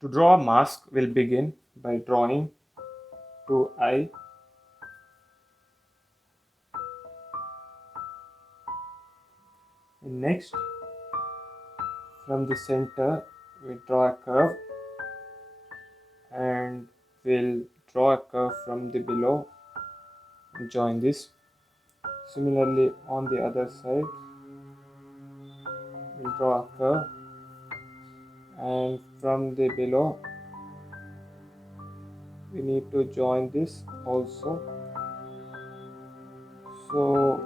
To draw a mask, we'll begin by drawing two eyes. And next, from the center, we draw a curve and we'll draw a curve from the below and join this. Similarly, on the other side, we'll draw a curve and from the below, we need to join this also. So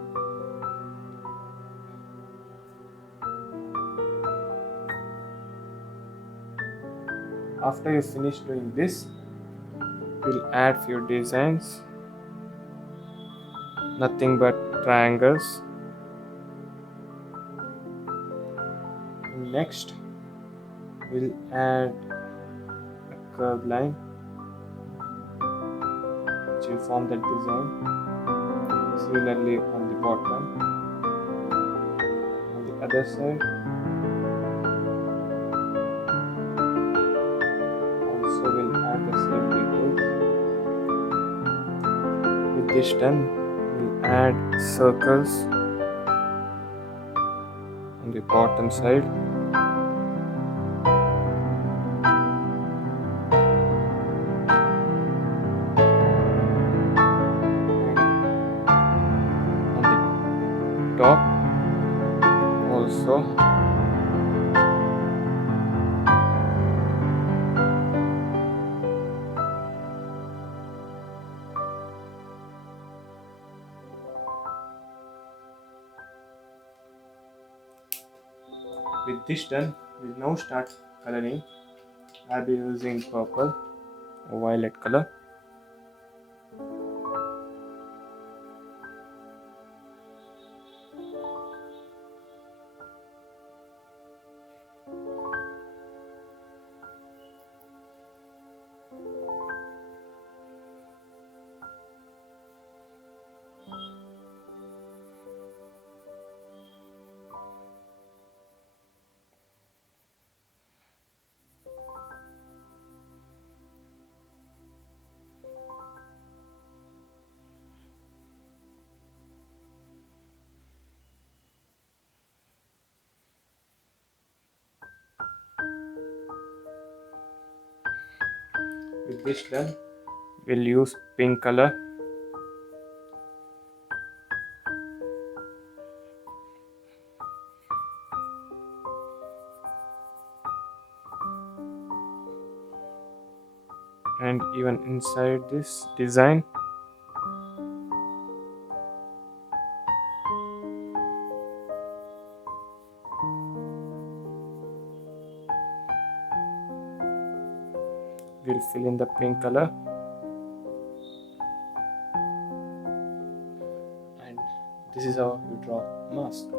after you finish doing this, we'll add few designs, nothing but triangles. Next, we'll add a curved line which will form the design. Similarly on the bottom, on the other side also we'll add the same details. With this done, we'll add circles on the bottom side. Top also. With this done, we'll now start coloring. I'll be using purple or violet color. With this done, we'll use pink color. And even inside this design, we'll fill in the pink color. And this is how you draw a mask.